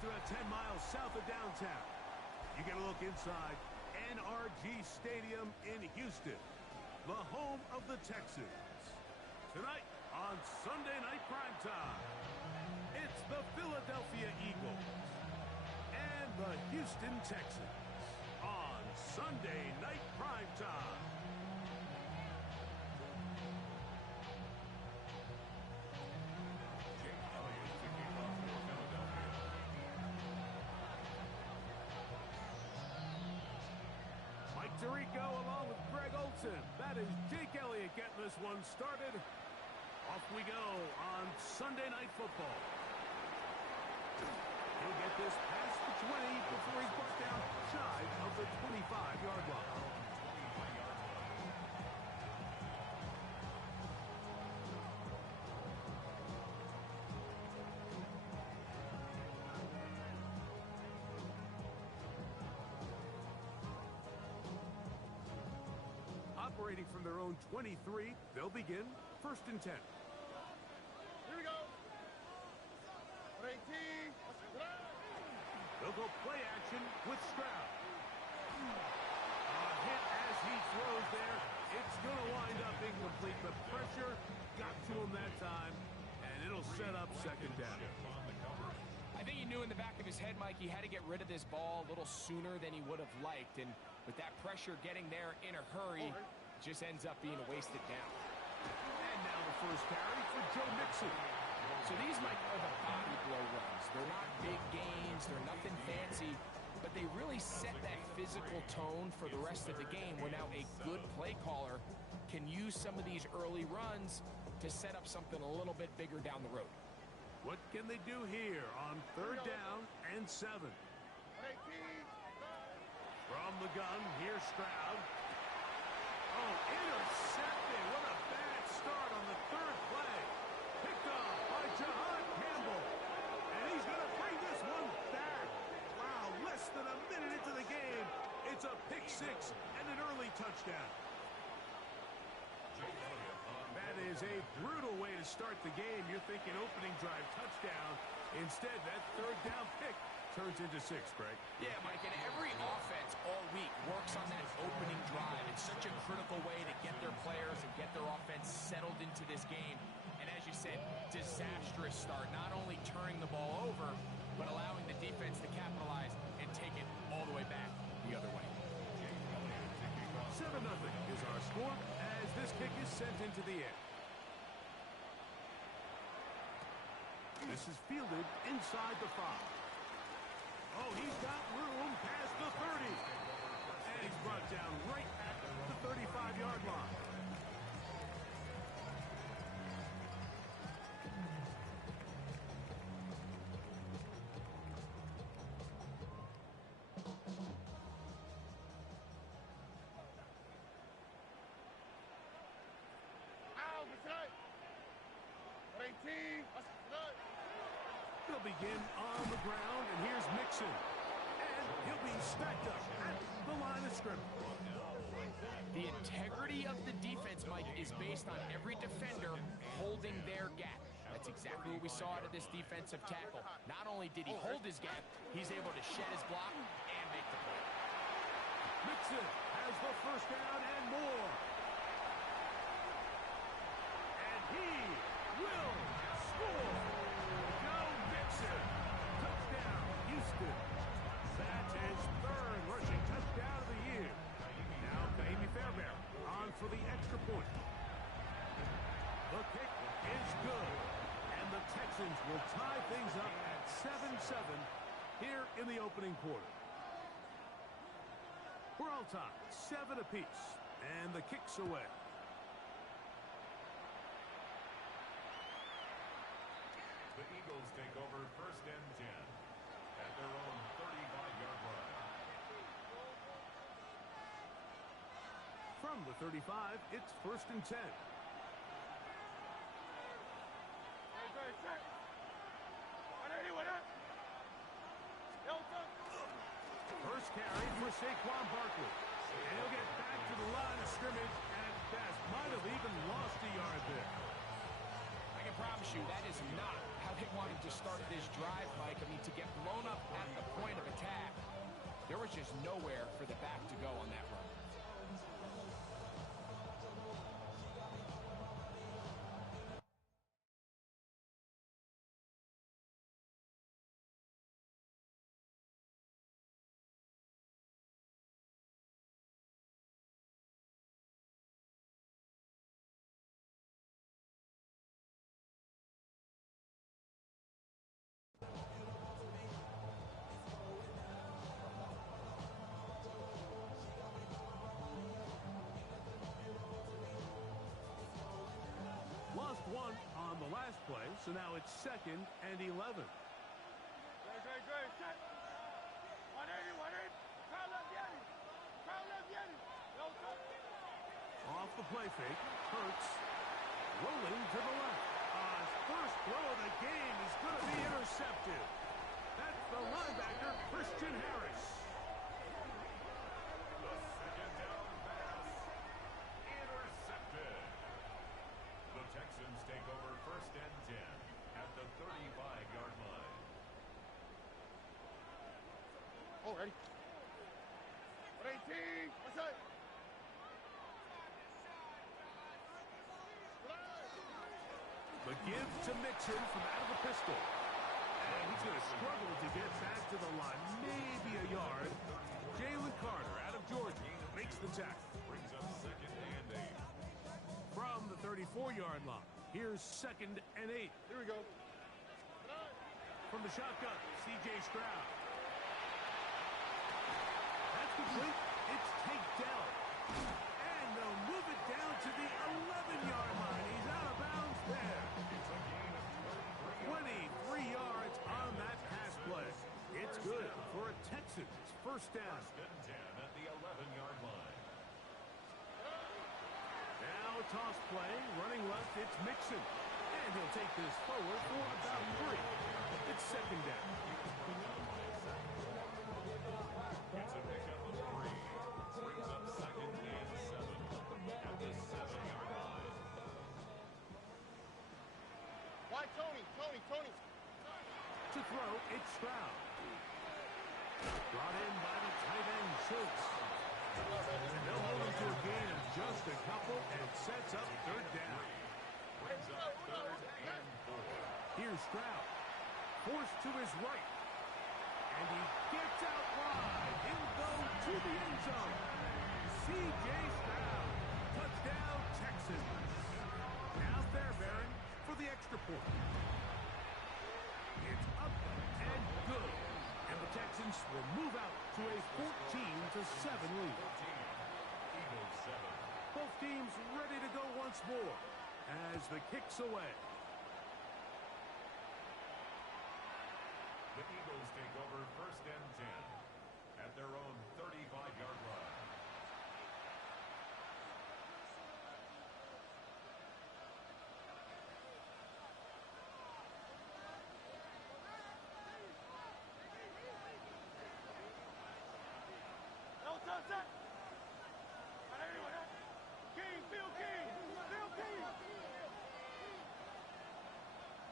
close to 10 miles south of downtown. You get a look inside NRG Stadium in Houston, the home of the Texans. Tonight on Sunday Night Primetime, it's the Philadelphia Eagles and the Houston Texans on Sunday Night Primetime. Mike Tirico along with Greg Olsen. That is Jake Elliott getting this one started. Off we go on Sunday Night Football. He'll get this past the 20 before he's brought down shy of the 25-yard line. Operating from their own 23, they'll begin 1st and 10. Here we go. 18. They'll go play action with Stroud. A hit as he throws there. It's going to wind up incomplete, but pressure got to him that time, and it'll set up 2nd down. I think he knew in the back of his head, Mike, he had to get rid of this ball a little sooner than he would have liked, and with that pressure getting there in a hurry, it just ends up being a wasted down. And now the first carry for Joe Mixon. So these, Mike, are the body blow runs. They're not big gains, they're nothing fancy, but they really set that physical tone for the rest of the game where now a good play caller can use some of these early runs to set up something a little bit bigger down the road. What can they do here on 3rd down and 7? From the gun, here's Stroud. Oh, intercepted. What a bad start on the 3rd play. Picked off by Jahan Campbell. And he's going to bring this one back. Wow, less than a minute into the game. It's a pick 6 and an early touchdown. That is a brutal way to start the game. You're thinking opening drive touchdown. Instead, that 3rd down pick turns into 6, Greg. Yeah, Mike, and every offense all week works on that opening drive. It's such a critical way to get their players and get their offense settled into this game. And as you said, disastrous start, not only turning the ball over, but allowing the defense to capitalize and take it all the way back the other way. 7-0 is our score as this kick is sent into the air. This is fielded inside the 5. Oh, he's got room past the 30. And he's brought down right at the 35-yard line. They'll begin on the ground, and here's Mixon. And he'll be stacked up at the line of scrimmage. The integrity of the defense, Mike, is based on every defender holding their gap. That's exactly what we saw out of this defensive tackle. Not only did he hold his gap, he's able to shed his block and make the play. Mixon has the 1st down and more. And he will score. Joe Mixon. Touchdown, Houston. That's his 3rd rushing touchdown of the year. Now Baby Fairbairn on for the extra point. The kick is good. And the Texans will tie things up at 7-7 here in the opening quarter. We're all tied, 7 apiece. And the kick's away. The Eagles take over 1st and 10 at their own 35-yard line. From the 35, it's 1st and 10. First carry for Saquon Barkley. And he'll get back to the line of scrimmage at best. Might have even lost a yard there. I can promise you that is not how they want allowed him to start this drive, Mike. I mean, to get blown up at the point of attack, there was just nowhere for the back to go on that run. Lost one on the last play, so now it's 2nd and 11. Great, set. 180, 180. Crowd left Yeti. Crowd left Yeti. No touch. Off the play fake, Hurts rolling to the left. First throw of the game is going to be intercepted. That's the linebacker, Christian Harris. The second down pass intercepted. The Texans take over 1st and 10 at the 35-yard line. Oh, ready. 118. What's up? The give to Mixon from out of the pistol. And he's going to struggle to get back to the line. Maybe a yard. Jalen Carter out of Georgia makes the tackle. Brings up 2nd and 8. From the 34-yard line, here's 2nd and 8. Here we go. From the shotgun, C.J. Stroud. That's complete. It's takedown. And they'll move it down to the 11-yard line. He's out of bounds there. It's a gain of 23 yards on that pass play. It's good for a Texans first down. 1st and 10 at the 11-yard line. Now a toss play, running left, it's Mixon. And he'll take this forward for about 3. It's 2nd down. It's a pickup of 3. Brings up 2nd and 7 at the 7-yard line. Why Tony? To throw, it's Stroud. Brought in by the tight end, Schultz. And they'll hold him to a gain of just a couple and sets up 3rd down. Brings up 3rd and 4. Here's Stroud. Forced to his right. And he gets out wide. He'll go to the end zone. C.J. Stroud. Touchdown, Texans. Now Fairbairn for the extra point. It's up and good. And the Texans will move out to a 14-7 lead. Eagles 7. Both teams ready to go once more as the kick's away. The Eagles take over 1st and 10 at their own 35-yard line. No touch, set. 180, 180. King, Phil King. Phil King.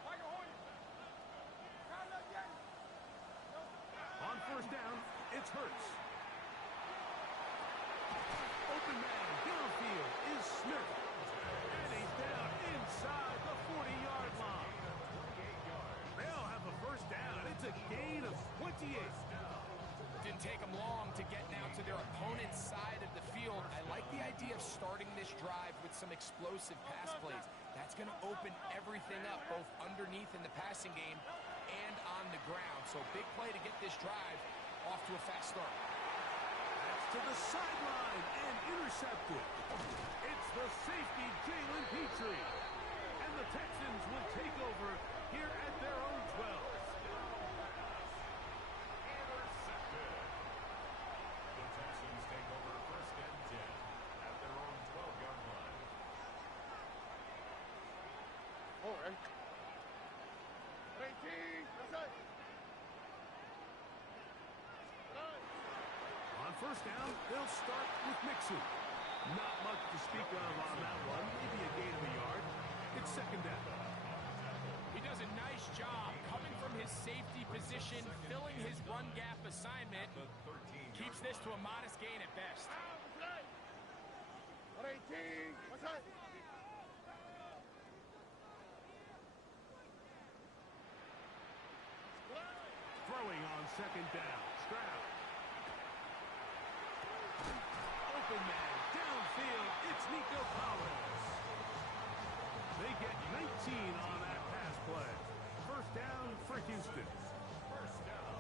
Michael Horner. Crowd left Yeti. On first down, it's Hurts. Open man downfield is Smith. And he's down inside the 40-yard line. 28 yards. They'll have a first down. It's a gain of 28. Didn't take them long to get now to their opponent's side of the field. I like the idea of starting this drive with some explosive pass plays. That's going to open everything up, both underneath in the passing game and on the ground. So big play to get this drive off to a fast start. That's to the sideline and intercepted. It's the safety, Jalen Petrie. And the Texans will take over here at their own 12. Intercepted. The Texans take over 1st and 10 at their own 12-yard line. Oh, ready. 118. What's up? On first down, they'll start with Mixon. Not much to speak of on that one. Maybe a gain of a yard. It's 2nd down. He does a nice job his safety position, filling his run gap assignment. The 13-yard Keeps this to a modest gain at best. 118. What's that? Throwing on second down. Stroud. Open man. Downfield. It's Nico Collins. They get 19 on that pass play. First down for Houston.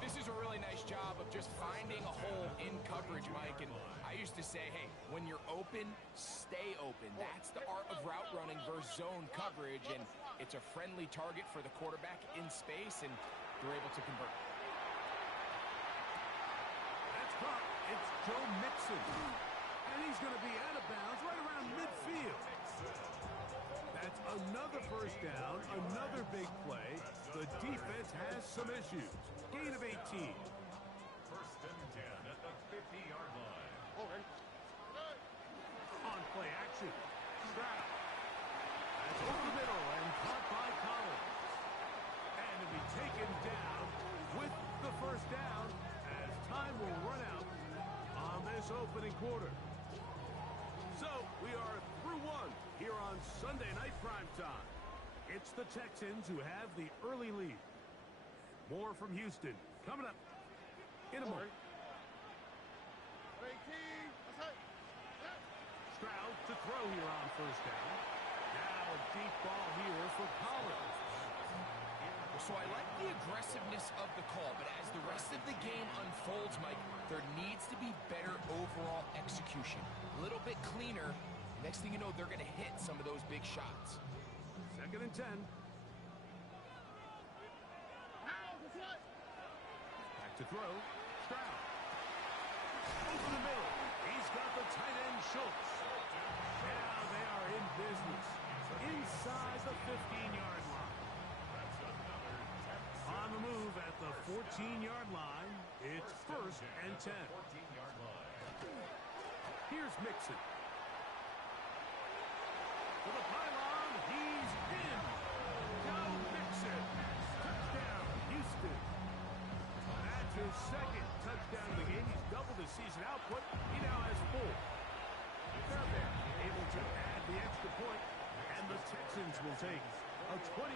This is a really nice job of just finding a hole in coverage, Mike. And I used to say, hey, when you're open, stay open. That's the art of route running versus zone coverage. And it's a friendly target for the quarterback in space, and they're able to convert. That's caught. It's Joe Mixon. And he's going to be out of bounds right around midfield. That's another first down, another big play. The defense has some issues. Gain of 18. First and 10 at the 50-yard line. On play action. Stroud. That's over the middle and caught by Collins. And to be taken down with the first down as time will run out on this opening quarter. So we are through one here on Sunday Night Primetime. It's the Texans who have the early lead. More from Houston coming up in a moment. 18. What's that? Stroud to throw here on first down. Now a deep ball here for Collins. So I like the aggressiveness of the call, but as the rest of the game unfolds, Mike, there needs to be better overall execution. A little bit cleaner. Next thing you know, they're going to hit some of those big shots. Second and 10. Back to throw. Stroud. Over the middle. He's got the tight end Schultz. Now they are in business. Inside the 15-yard line. On the move at the 14-yard line. It's first and 10. 14-yard line. Here's Mixon. To the pylon. He's in. Joe Mixon. Touchdown, Houston. That's his second touchdown of the game. He's doubled his season output. He now has 4. They're there, able to add the extra point, and the Texans will take a 21-7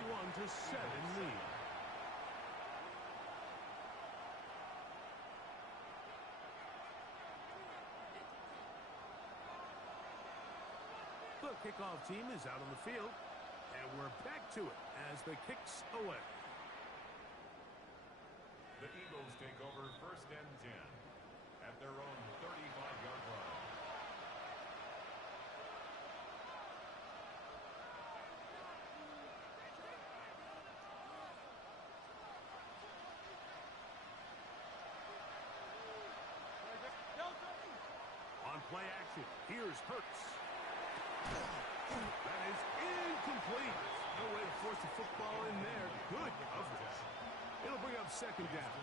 lead. The kickoff team is out on the field, and we're back to it as the kick's away. The Eagles take over first and 10 at their own 35-yard line. On play action, here's Hurts. That is incomplete. No way to force the football in there. Good coverage. It'll bring up second down.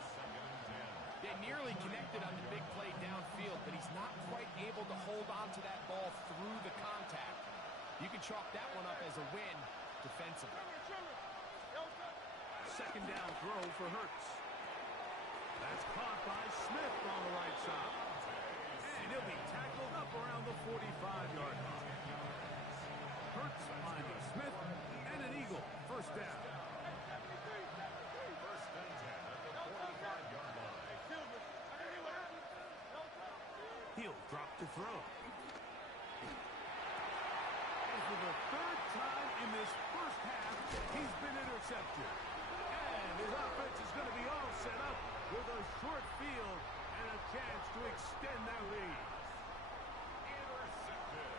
They nearly connected on the big play downfield, but he's not quite able to hold on to that ball through the contact. You can chalk that one up as a win defensively. Second down throw for Hurts. That's caught by Smith on the right side. And he'll be tackled up around the 45-yard line. Hurts finding Smith and an Eagle. First down. First and 10 at the 45-yard line. He'll drop to throw. And for the third time in this first half, he's been intercepted. And his offense is going to be all set up with a short field and a chance to extend that lead. Intercepted.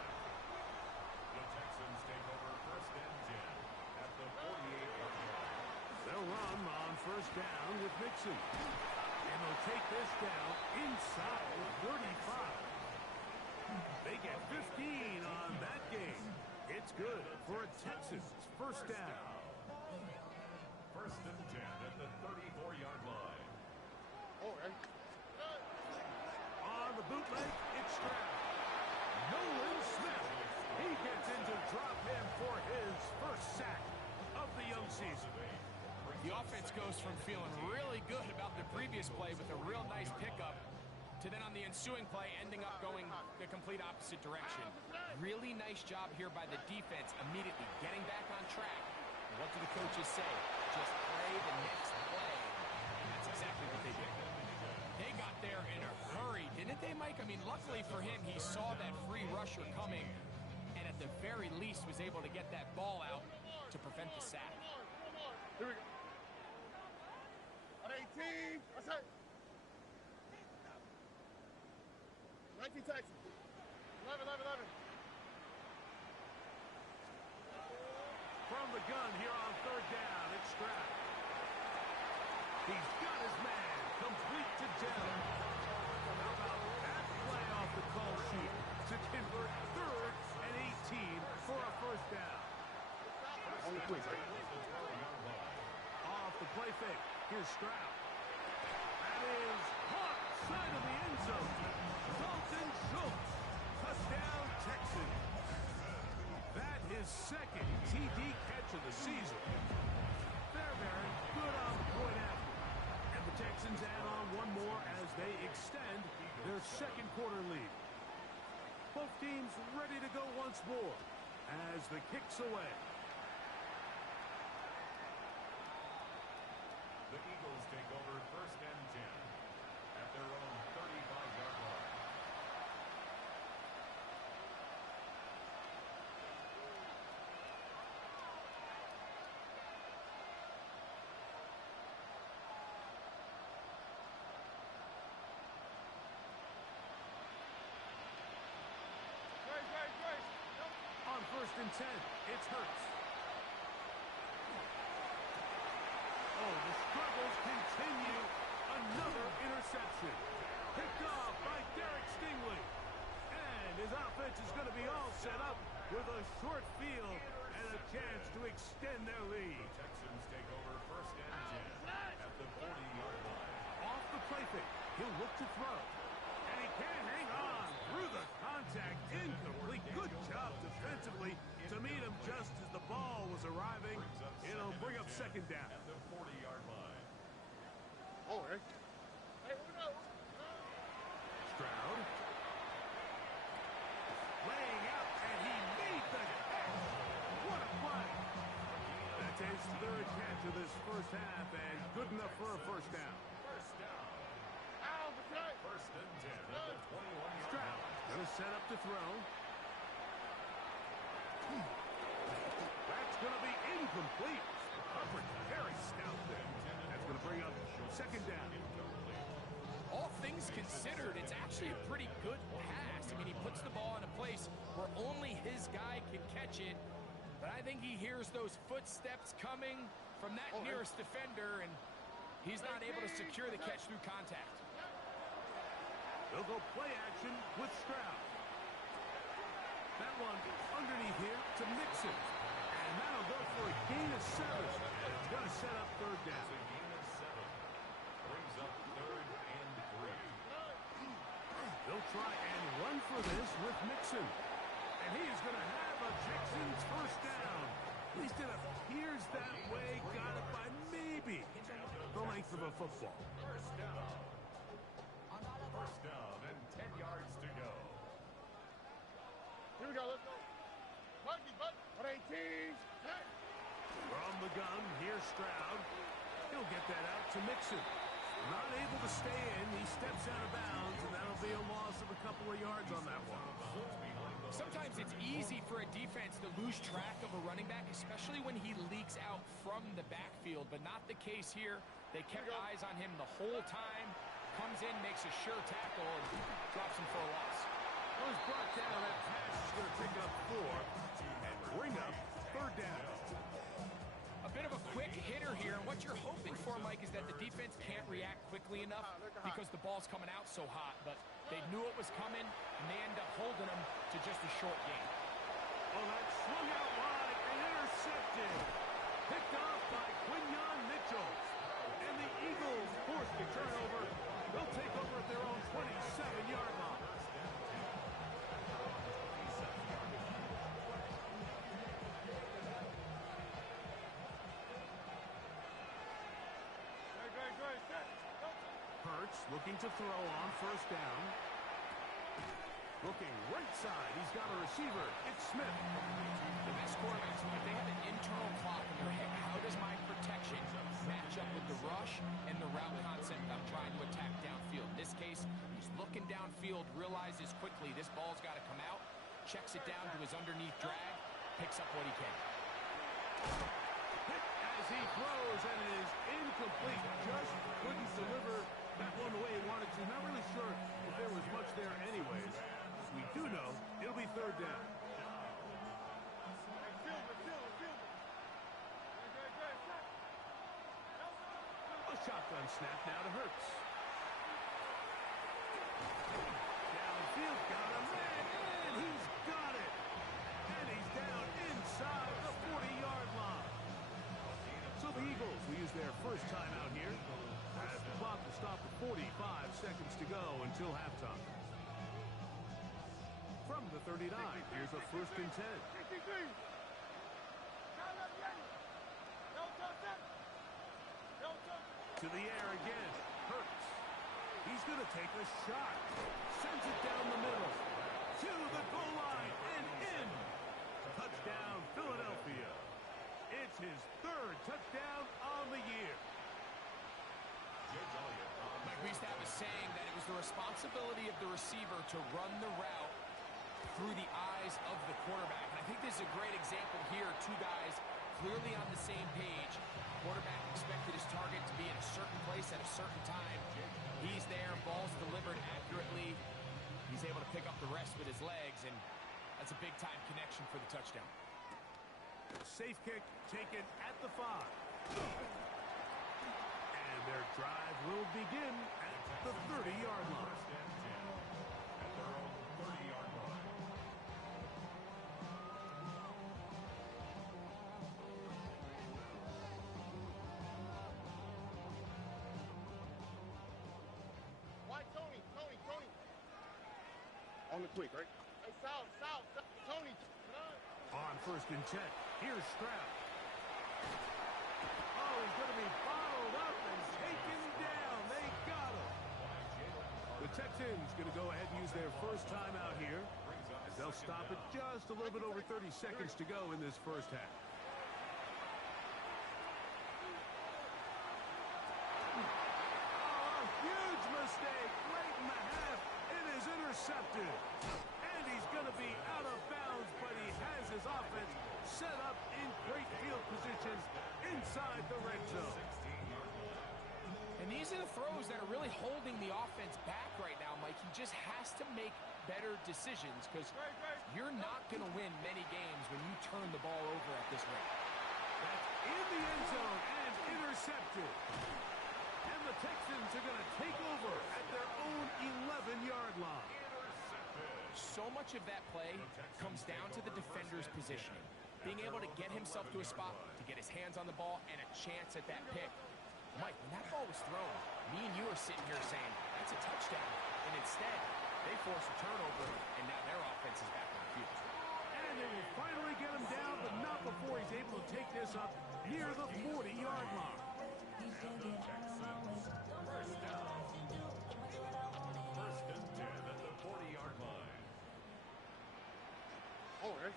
The Texans take over first and 10 at the 48-yard line. They'll run on first down with Mixon. And they'll take this down inside the 35. They get 15 on that game. It's good for a Texans first down. First and 10 at the 34-yard line. On the bootleg, it's Stroud. Nolan Smith. He gets in to drop him for his first sack of the young season. The offense goes from feeling really good about the previous play with a real nice pickup to then on the ensuing play ending up going the complete opposite direction. Really nice job here by the defense immediately getting back on track. And what do the coaches say? Just play the next play. And that's exactly what they did. They got there in a hurry, didn't they, Mike? I mean, luckily for him, he saw that free rusher coming and at the very least was able to get that ball out to prevent the sack. Here we go. On 18. That's it. 19 Texans. 11. From the gun here on third down, it's Stroud. He's got his man complete to Dell. How about that play off the call sheet to convert 3rd and 18 for a first down? Only quick. Off the play fake, here's Stroud. That is caught side of the end zone. Dalton Schultz, touchdown Texans. That is 2nd TD catch of the season. Fairbairn good on the point after. And the Texans add on one more as they extend their second quarter lead. Both teams ready to go once more as the kick's away. The Eagles take over 1st and 10 at their own 35-yard line. Grace. On 1st and 10, it's Hurts. Oh, the struggles continue. Another interception. Picked off by Derek Stingley. And his offense is going to be all set up with a short field and a chance to extend their lead. The Texans take over 1st and 10 at the 40-yard line. Off the play fake, he'll look to throw. And he can hang on through the contact. Incomplete. Good job defensively to meet him just as the ball was arriving. It'll bring up 2nd down. At the 40-yard line. Oh, hey. Hey, no. Stroud. Laying out, and he made the catch. What a play. That's his 3rd catch of this first half, and good enough for a first down. First down. Ow, the cut. 1st and 10 at the 21-yard Stroud line. gonna set up to throw. That's gonna be incomplete. Coverage very stout there. That's gonna bring up 2nd down. All things considered, it's actually a pretty good pass. I mean, he puts the ball in a place where only his guy can catch it. But I think he hears those footsteps coming from that nearest defender, and he's not able to secure the catch through contact. They'll go play action with Stroud. That one underneath here to Mixon. And that'll go for a gain of 7. And it's going to set up 3rd down. A gain of 7 brings up 3rd and 3. They'll try and run for this with Mixon. And he's going to have a Texans first down. At least it appears that way. Got it by maybe the length of a football. First down. First down and 10 yards to go. Here we go, let's go. Bucky. On 18. Hey. From the gun, here's Stroud. He'll get that out to Mixon. Not able to stay in. He steps out of bounds, and that'll be a loss of a couple of yards on that one. Sometimes it's easy for a defense to lose track of a running back, especially when he leaks out from the backfield, but not the case here. They kept eyes on him the whole time. Comes in, makes a sure tackle, and drops him for a loss. Well, he's brought down. That pass is going to pick up 4 and bring up 3rd down. A bit of a quick hitter here, and what you're hoping for, Mike, is that the defense can't react quickly enough because the ball's coming out so hot, but they knew it was coming, and they end up holding him to just a short gain. Oh, that swung out wide and intercepted. Picked off by Quinyon Mitchell. And the Eagles forced the turnover. They'll take over at their own 27-yard line. Hurts looking to throw on first down. Looking right side. He's got a receiver. It's Smith. The best quarterbacks, if they have an internal clock in their head, how does my protection match up with the rush and the route concept I'm trying to attack downfield? In this case, he's looking downfield, realizes quickly this ball's got to come out, checks it down to his underneath drag, picks up what he can. Hit as he throws, and it is incomplete. Just couldn't deliver that one the way he wanted to. Not really sure if there was much there anyways. We do know it'll be third down. A shotgun snap now to Hurts. Downfield, got a man, and he's got it. And he's down inside the 40-yard line. So the Eagles will use their first time out here as the clock will stop at 45 seconds to go until halftime. From the 39, here's a first and 10. To the air again. Hurts. He's going to take a shot. Sends it down the middle. To the goal line and in. Touchdown, Philadelphia. It's his third touchdown on the year. Mike, we used to have a saying that it was the responsibility of the receiver to run the route through the eyes of the quarterback. And I think this is a great example here. Two guys clearly on the same page. Quarterback expected his target to be in a certain place at a certain time. He's there, ball's delivered accurately. He's able to pick up the rest with his legs, and that's a big-time connection for the touchdown. Safe kick taken at the 5. And their drive will begin at the 30-yard line. At their own 30-yard line. Why Tony? On the quick, right? Hey, South, Tony. On first and 10, here's Stroud. Oh, he's going to be bottled up and taken down. They got him. The Texans going to go ahead and use their first time out here, as they'll stop it just a little bit over 30 seconds to go in this first half. Oh, a huge mistake late in the half. It is intercepted. And he's going to be out of bounds, but he has his offense set up in great field position inside the red zone. And these are the throws that are really holding the offense back right now, Mike. He just has to make better decisions because you're not going to win many games when you turn the ball over at this rate. That's in the end zone and intercepted. And the Texans are going to take over at their own 11-yard line. So much of that play comes down to the defender's positioning. Being able to get himself to a spot, to get his hands on the ball, and a chance at that pick. Mike, when that ball was thrown, me and you are sitting here saying, that's a touchdown. And instead, they force a turnover, and now their offense is back on the field. And they will finally get him down, but not before he's able to take this up near the 40-yard line. First down. First and 10 at the 40-yard line. Oh, right.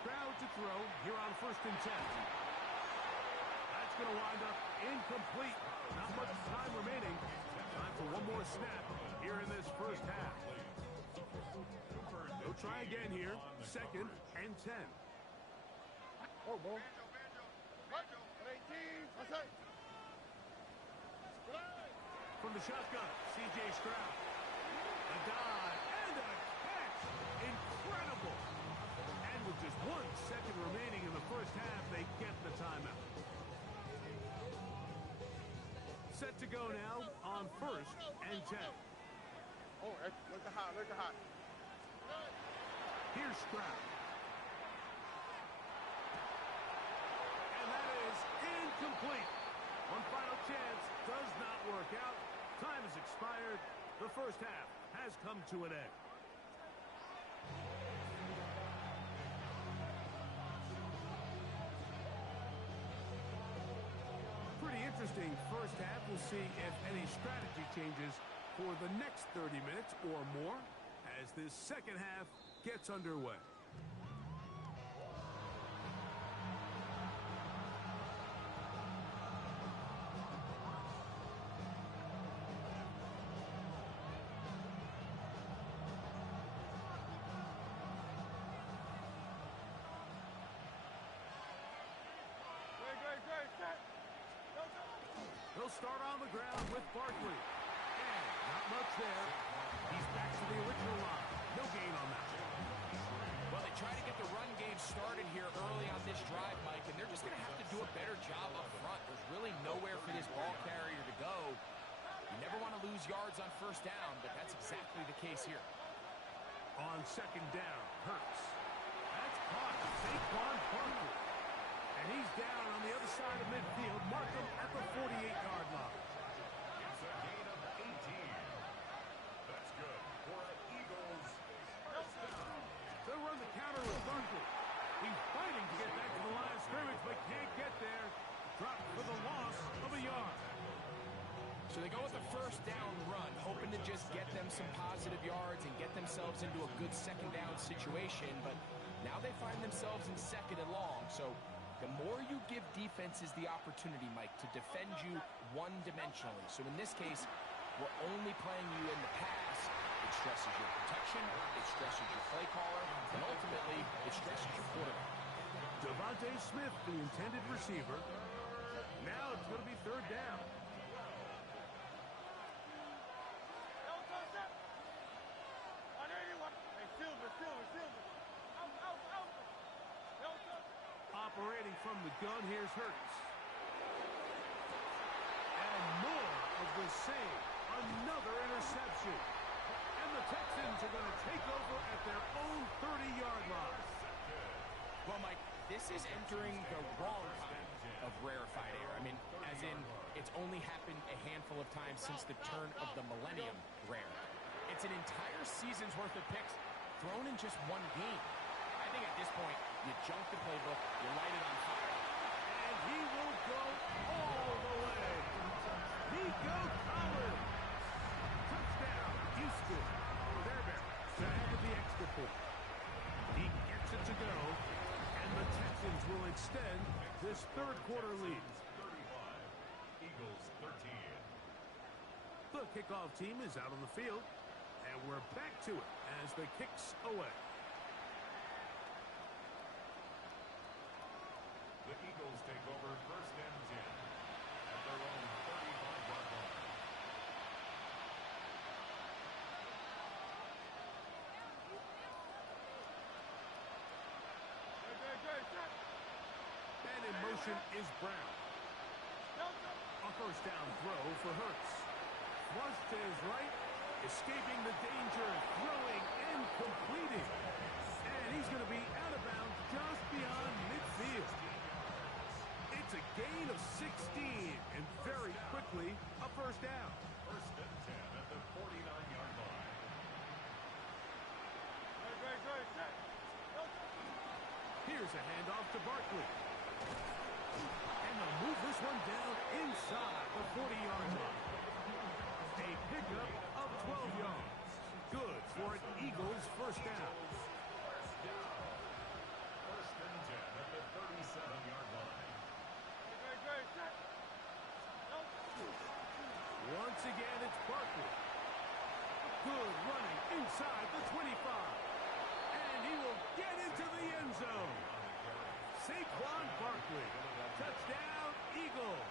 Stroud to throw here on first and 10. That's going to wind up incomplete. Not much time remaining. Time for one more snap here in this first half. They'll try again here. Second and 10. Oh, boy. What? 18. What's that? From the shotgun, C.J. Stroud. A dive and a catch. Incredible. And with just 1 second remaining in the first half, they get the timeout. Set to go now on first and 10. Oh, right. Look at hot. Here's Stroud. And that is incomplete. One final chance does not work out. Time has expired. The first half has come to an end. Pretty interesting first half. We'll see if any strategy changes for the next 30 minutes or more as this second half gets underway. He'll start on the ground with Barkley. And not much there. He's back to the original line. No gain on that. Well, they try to get the run game started here early on this drive, Mike, and they're just going to have to do a better job up front. There's really nowhere for this ball carrier to go. You never want to lose yards on first down, but that's exactly the case here. On second down, Hurts. That's caught. Saquon Barkley. And he's down on the other side of midfield. Mark him at the 48-yard line. It's a gain of 18. That's good for an Eagles first down. They'll run the counter with Barkley. He's fighting to get back to the line of scrimmage, but can't get there. Dropped for the loss of a yard. So they go with the first down run, hoping to just get them some positive yards and get themselves into a good second down situation, but now they find themselves in second and long, so the more you give defenses the opportunity, Mike, to defend you one-dimensionally. So in this case, we're only playing you in the pass. It stresses your protection, it stresses your play caller, and ultimately, it stresses your quarterback. Devontae Smith, the intended receiver. Now it's going to be third down. Operating from the gun, here's Hurts. And more of the same. Another interception. And the Texans are going to take over at their own 30-yard line. Well, Mike, this is entering the wrong kind of rarefied air. I mean, as in, it's only happened a handful of times since the turn of the millennium rare. It's an entire season's worth of picks thrown in just one game. I think at this point, you junk the playbook, you light it on fire. And he will go all the way. Nico Collins. Touchdown, Houston. Fairbairn to add the extra point. He gets it to go, and the Texans will extend this third quarter lead. 35, Eagles 13. The kickoff team is out on the field, and we're back to it as the kick's away. The Eagles take over first and 10 at their own 35-yard line. And in motion is Brown. A first down throw for Hurts. Flush to his right, escaping the danger, throwing and completing. And he's going to be out of bounds just beyond midfield. It's a gain of 16, and very quickly, a first down. First and 10 at the 49-yard line. Here's a handoff to Barkley. And they'll move this one down inside the 40-yard line. A pickup of 12 yards. Good for an Eagles first down. First and 10 at the 37-yard line. Once again, it's Barkley. Good running inside the 25. And he will get into the end zone. Saquon Barkley. Touchdown, Eagles.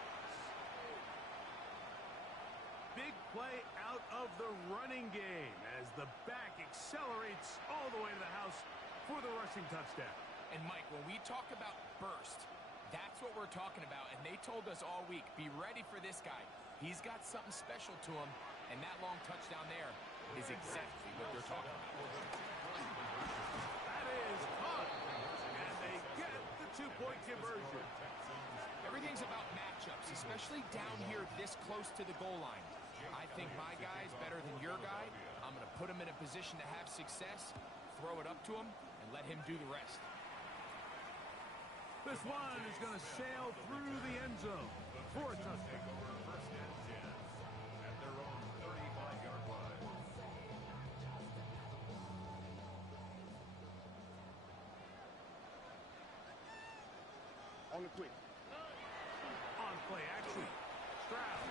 Big play out of the running game as the back accelerates all the way to the house for the rushing touchdown. And Mike, when we talk about burst, that's what we're talking about. And they told us all week, be ready for this guy. He's got something special to him, and that long touchdown there is exactly what they're talking about. That is caught, and they get the two-point conversion. Everything's about matchups, especially down here this close to the goal line. I think my guy's better than your guy. I'm going to put him in a position to have success, throw it up to him, and let him do the rest. The This one is going to sail through the end zone for a touchdown. Take over first and 10 at their own 35-yard line. On the quick. On play action. Stroud.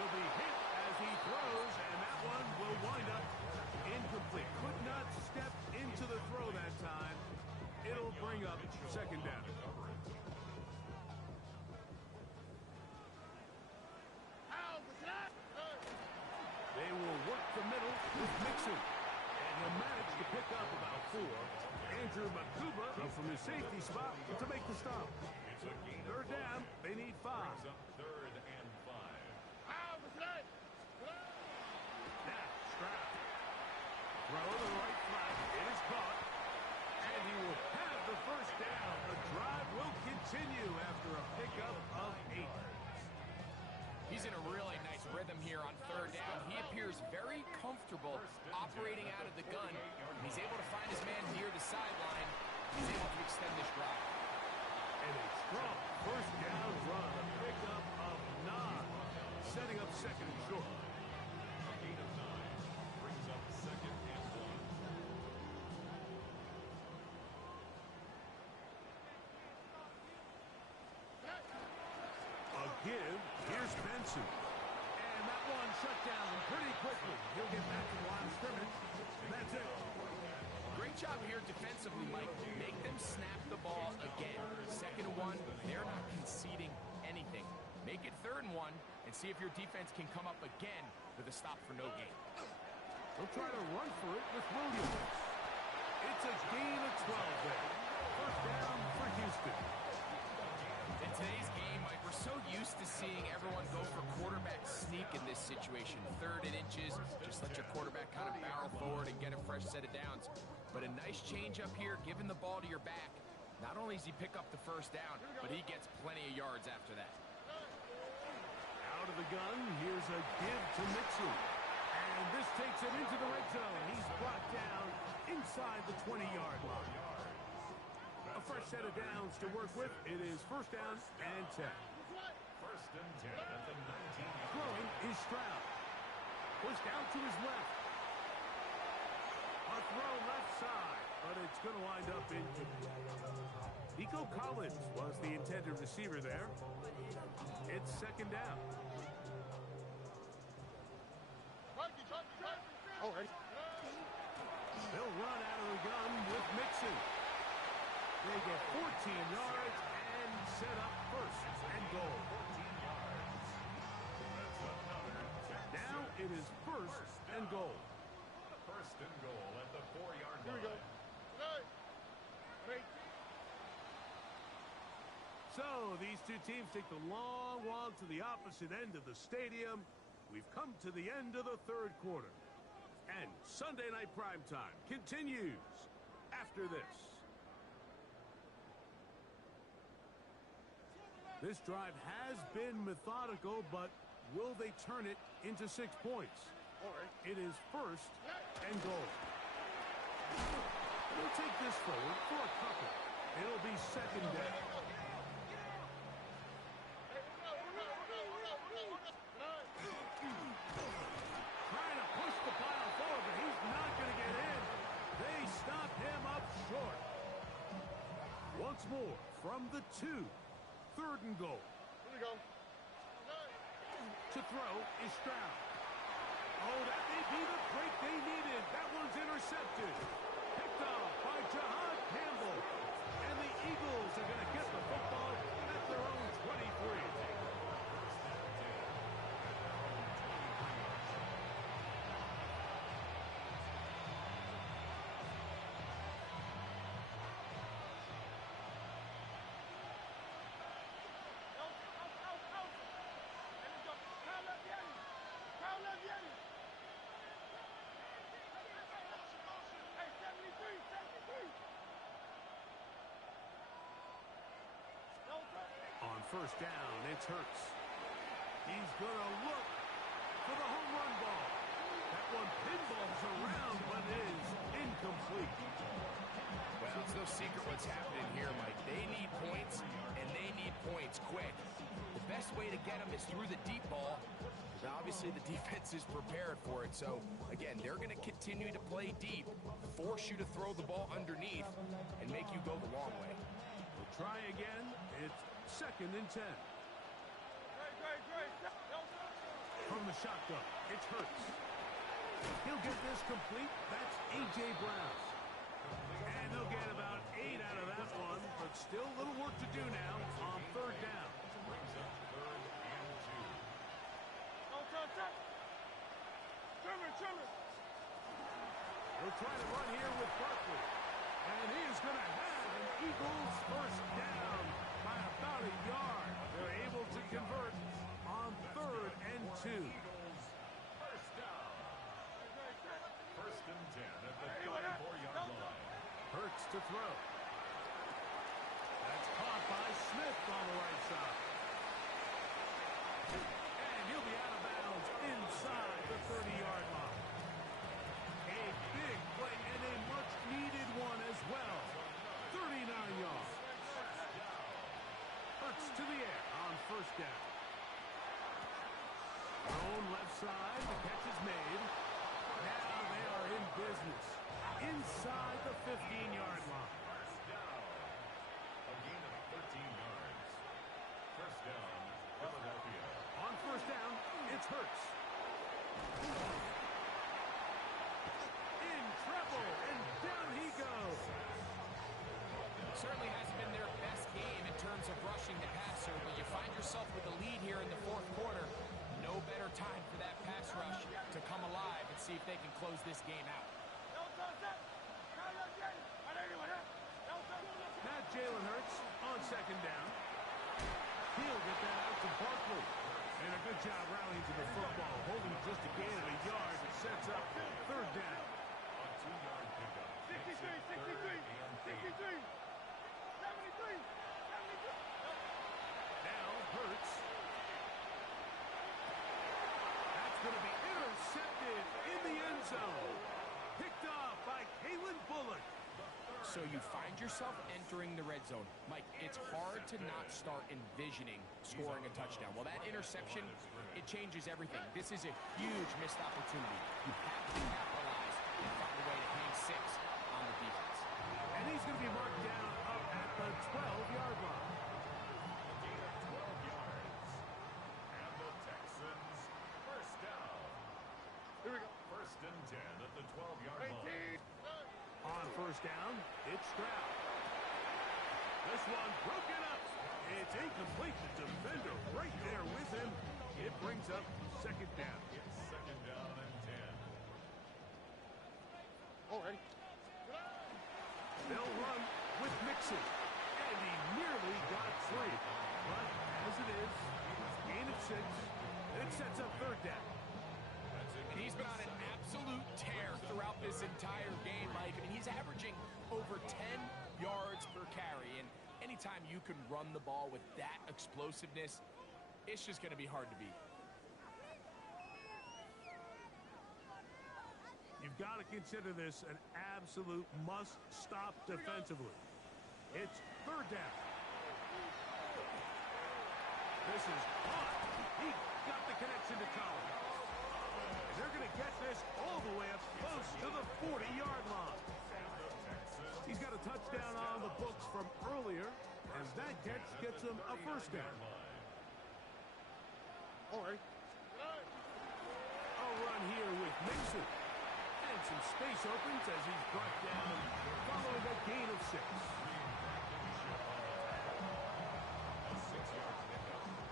He'll be hit as he throws, and that one will wind up incomplete. Could not step into the throw that time. It'll bring up second down. They will work the middle with Mixon. And he'll manage to pick up about 4. Andrew Makuba up from his safety spot to make the stop. It's a gain of Third down. They need 5. Brings up third and 5. Now, Stroud. Throw to the right flat. It is caught. And he will have the first down. The drive will continue after a pickup of 8. He's in a really nice rhythm here on third down. He appears very comfortable operating out of the gun. He's able to find his man near the sideline. He's able to extend this drive. And a strong first down run. A pickup of 9. Setting up second and short. A gain of 9 brings up second and 1. A give. Here's Benson. And that one shut down pretty quickly. He'll get back to the line of scrimmage. And that's it. Great job here defensively, Mike. Make them snap the ball again. Second and 1, they're not conceding anything. Make it third and 1 and see if your defense can come up again with a stop for no gain. They'll try to run for it with Williams. It's a gain of 12 there. First down for Houston. In today's game, Mike, we're so used to seeing everyone go for quarterback sneak in this situation. Third and inches, just let your quarterback kind of barrel forward and get a fresh set of downs. But a nice change up here, giving the ball to your back. Not only does he pick up the first down, but he gets plenty of yards after that. Out of the gun, here's a give to Mixon. And this takes it into the red zone. He's brought down inside the 20-yard line. A fresh set of downs to work with. It is first down and 10. First and 10 at the 19-yard Throwing is Stroud. Pushed out to his left. A throw left side, but it's going to wind up incomplete. Nico Collins was the intended receiver there. It's second down. All right. They'll run out of the gun with Mixon. They get 14 yards and set up first and goal. 14 yards. That's another 10. Now it is first and goal. First and goal at the 4-yard line. Here we go. So these two teams take the long walk to the opposite end of the stadium. We've come to the end of the third quarter. And Sunday Night Primetime continues after this. This drive has been methodical, but will they turn it into 6 points? It is first and goal. They'll take this forward for a couple. It'll be second down. Trying to push the pile forward, but he's not going to get in. They stop him up short. Once more from the 2. Third and goal. Here we go. To throw is Stroud. Oh, that may be the break they needed. That one's intercepted. Picked off by Jahad Campbell. And the Eagles are going to get the football at their own 23. On first down, it's Hurts. He's going to look for the home run ball. That one pinballs around, but is incomplete. Well, it's no secret what's happening here, Mike. They need points, and they need points quick. The best way to get them is through the deep ball. Now, obviously, the defense is prepared for it. So, again, they're going to continue to play deep, force you to throw the ball underneath, and make you go the long way. We'll try again. It's 2nd and 10. From the shotgun, it's Hurts. He'll get this complete. That's A.J. Brown. And they'll get about 8 out of that one, but still a little work to do now on 3rd down. Brings up 3rd and 2. We'll try to run here with Barkley. And he is going to have an Eagles first down by about a yard. They're able to convert on 3rd and 2. Eagles first down. 1st and 10 at the 34-yard line. Hurts to throw. That's caught by Smith on the right side. And he'll be out of bounds inside the 30-yard line. A big play and a much-needed one as well. 39 yards. Hurts to the air on 1st down. Thrown left side. The catch is made. Now they are in business. Inside the 15-yard line. First down. A gain of 13 yards. First down, Philadelphia. On 1st down, it's Hurts. In trouble, and down he goes. Certainly hasn't been their best game in terms of rushing the passer, but you find yourself with a lead here in the 4th quarter. No better time for that pass rush to come alive and see if they can close this game out. Now Jalen Hurts on 2nd down. He'll get that out to Barkley. And a good job rallying to the football, holding just a gain of a yard. It sets up 3rd down. A 2-yard pickup. 63. Now Hurts. That's going to be intercepted in the end zone. Picked off by Kalen Bullock. So you find yourself entering the red zone. Mike, it's hard to not start envisioning scoring a touchdown. Well, that interception, it changes everything. This is a huge missed opportunity. You have to capitalize and find a way to hang 6 on the defense. And he's going to be marked down up at the 12-yard line. A gain of 12 yards. And the Texans first down. Here we go. 1st and 10 at the 12-yard line. On 1st down, it's Stroud. This one broken up. It's incomplete. The defender right there with him. It brings up 2nd down. It's 2nd down and 10. Already. They'll run with Mixon. And he nearly got 3. But as it is, gain of 6. It sets up 3rd down. And he's been on an absolute tear throughout this entire game, Mike. I mean, he's averaging over 10 yards per carry. And anytime you can run the ball with that explosiveness, it's just going to be hard to beat. You've got to consider this an absolute must-stop defensively. It's 3rd down. This is caught. He got the connection to Collins. And they're going to get this all the way up close to the 40-yard line. He's got a touchdown on the books from earlier, and that catch gets him a 1st down. Already. A run here with Mixon. And some space opens as he's brought down following a gain of 6.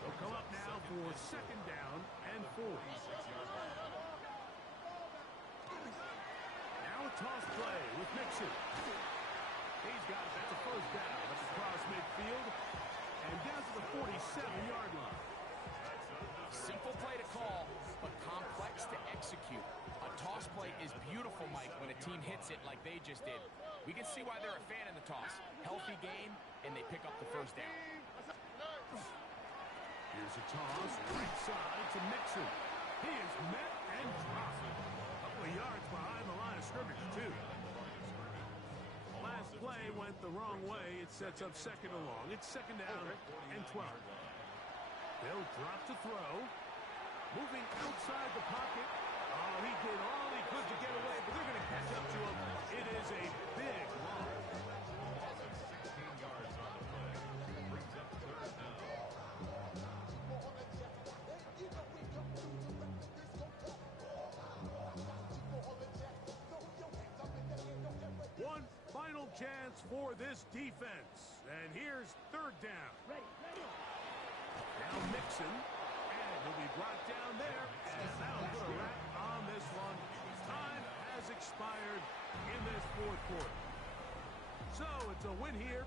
They'll come up now for 2nd down and 4. Now a toss play with Mixon. He's got it. That's a 1st down. That's across midfield and down to the 47-yard line. Simple play to call, but complex to execute. A toss play is beautiful, Mike, when a team hits it like they just did. We can see why they're a fan in the toss. Healthy game, and they pick up the 1st down. Here's a toss, right side to Mixon. He is met and dropped. couple of yards behind the line of scrimmage, too. Last play went the wrong way. It sets up second and long. It's second down and 12. They'll drop to throw. Moving outside the pocket. Oh, he did all he could to get away, but they're going to catch up to him. It is a big loss. 16 yards on the play. Brings up third down. One final chance for this defense. And here's third down. Now Mixon. And he'll be brought down there. And that'll put a wrap on this one. Time has expired in this fourth quarter. So it's a win here.